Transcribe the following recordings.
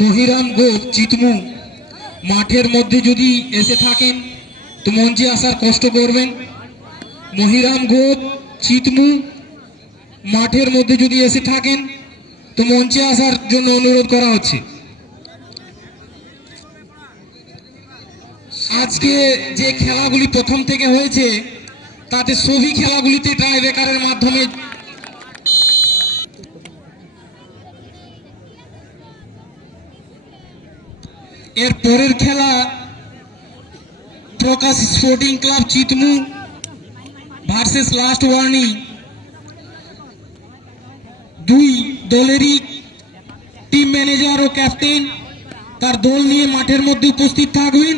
মহিরাম গোপ চিতমু মাঠের মধ্যে যদি এসে থাকেন তো মঞ্চে আসার কষ্ট করবেন। মহিরাম গোপ চিতমু মাঠের মধ্যে যদি এসে থাকেন তো মঞ্চে আসার জন্য অনুরোধ করা হচ্ছে। আজকে যে খেলাগুলি প্রথম থেকে হয়েছে তাতে সবই খেলাগুলিতে টাই ব্রেকারের মাধ্যমে এর পরের খেলা Prakash Sporting Club Chitmu versus Last Warning. দুই দলেরই টিম ম্যানেজার ও ক্যাপ্টেন তার দল নিয়ে মাঠের মধ্যে উপস্থিত থাকবেন।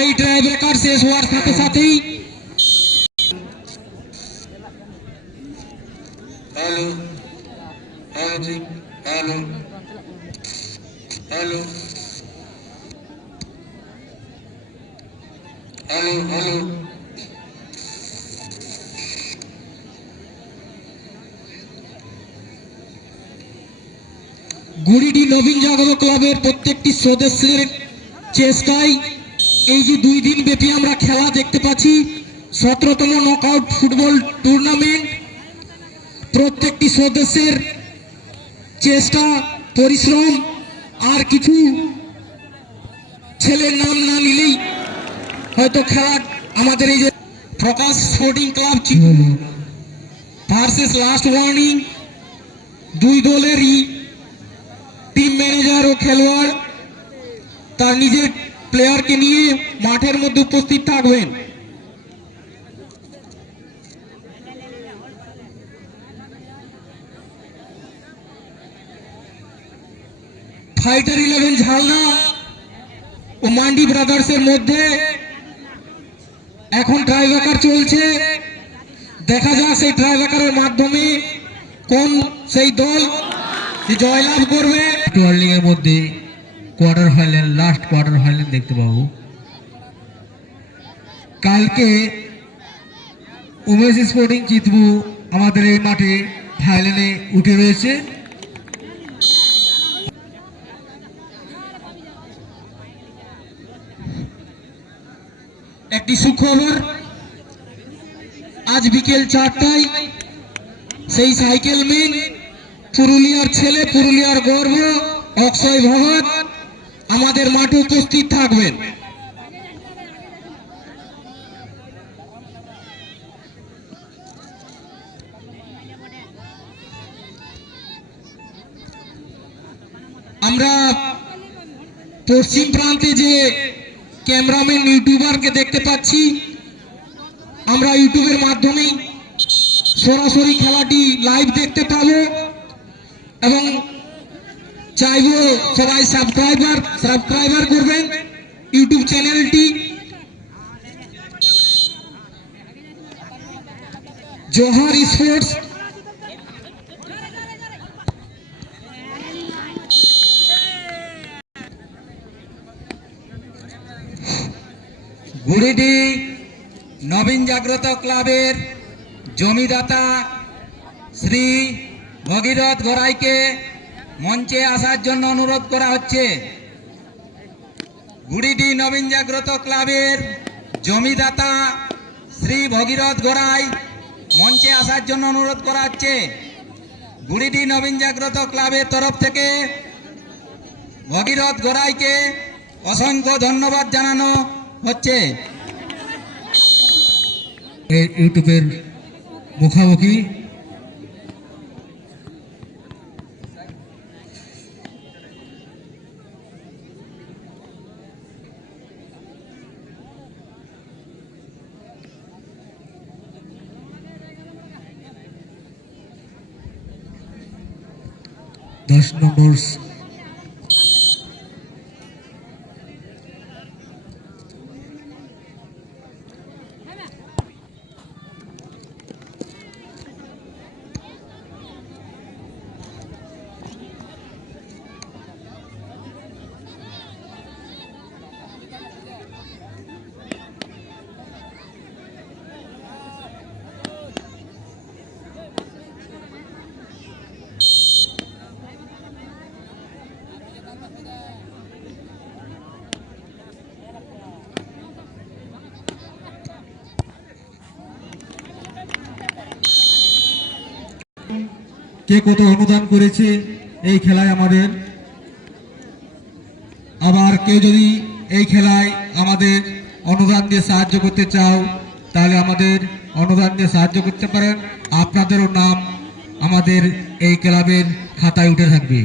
এই টাই ব্রেকার শেষ হওয়ার সাথে সাথেই hello hello hello hello hello hello গুড়িডি নবীন জাগরণ ক্লাবের প্রত্যেকটি সদস্যের চেষ্টায় এই যে 2 দিন ব্যাপী আমরা খেলা দেখতে পাচ্ছি 17তম নকআউট ফুটবল টুর্নামেন্ট। প্রত্যেকটি সদস্যের চেষ্টা পরিশ্রম আর কিছু ছেলের নাম না নিলেই হয়তো খেলা আমাদের এই যে Prakash Sporting Club Chitmu versus Last Warning দুই দলেরই টিম ম্যানেজার ও খেলোয়াড় তার নিজের প্লেয়ারকে নিয়ে মাঠের মধ্যে উপস্থিত থাকবেন। ফাইটার 11 ঝালনা ও মান্ডি ব্রাদার্সের মধ্যে এখন টাই ব্রেকার চলছে। দেখা যাক সেই টাই ব্রেকারের মাধ্যমে কোন সেই দল জয়লাভ করবে। লিগ এর মধ্যে quarter final last quarter final দেখতে পাবো। কালকে উমেশ স্পোর্টিং চিতমু আমাদের এই মাঠে ফাইনালে উঠে রয়েছে। একটি সুখবর, আজ বিকেল 4টায় সেই সাইকেল ম্যান পুরুলিয়ার ছেলে পুরুলিয়ার গর্ব অক্ষয় ভগত আমাদের মাঠে উপস্থিত থাকবেন। আমরা পশ্চিম প্রান্তে যে ক্যামেরাম্যান ইউটিউবারকে দেখতে পাচ্ছি, আমরা ইউটিউবের মাধ্যমেই সরাসরি খেলাটি লাইভ দেখতে পাবো এবং চাইবো সবাই সাবস্ক্রাইবার করবেন ইউটিউব চ্যানেলটি। জোহার স্পোর্টস গুড়িডি নবীন জাগ্রত ক্লাবের জমিদাতা শ্রী ভগীরথ গড়াইকে মঞ্চে আসার জন্য অনুরোধ করা হচ্ছে। গুড়িডি নবীন জাগ্রত ক্লাবের জমিদাতা শ্রী ভগীরথ গড়াই মঞ্চে আসার জন্য অনুরোধ করা হচ্ছে। গুড়িডি নবীন জাগ্রত ক্লাবের তরফ থেকে ভগীরথ গড়াইকে অসংখ্য ধন্যবাদ জানানো হচ্ছে। ইউটিউবের মুখামুখি दस नंबर কে কত অনুদান করেছে এই খেলায় আমাদের। আবার কেউ যদি এই খেলায় আমাদের অনুদান দিয়ে সাহায্য করতে চাও তাহলে আমাদের অনুদান দিয়ে সাহায্য করতে পারেন। আপনাদেরও নাম আমাদের এই ক্লাবের খাতায় উঠে থাকবে।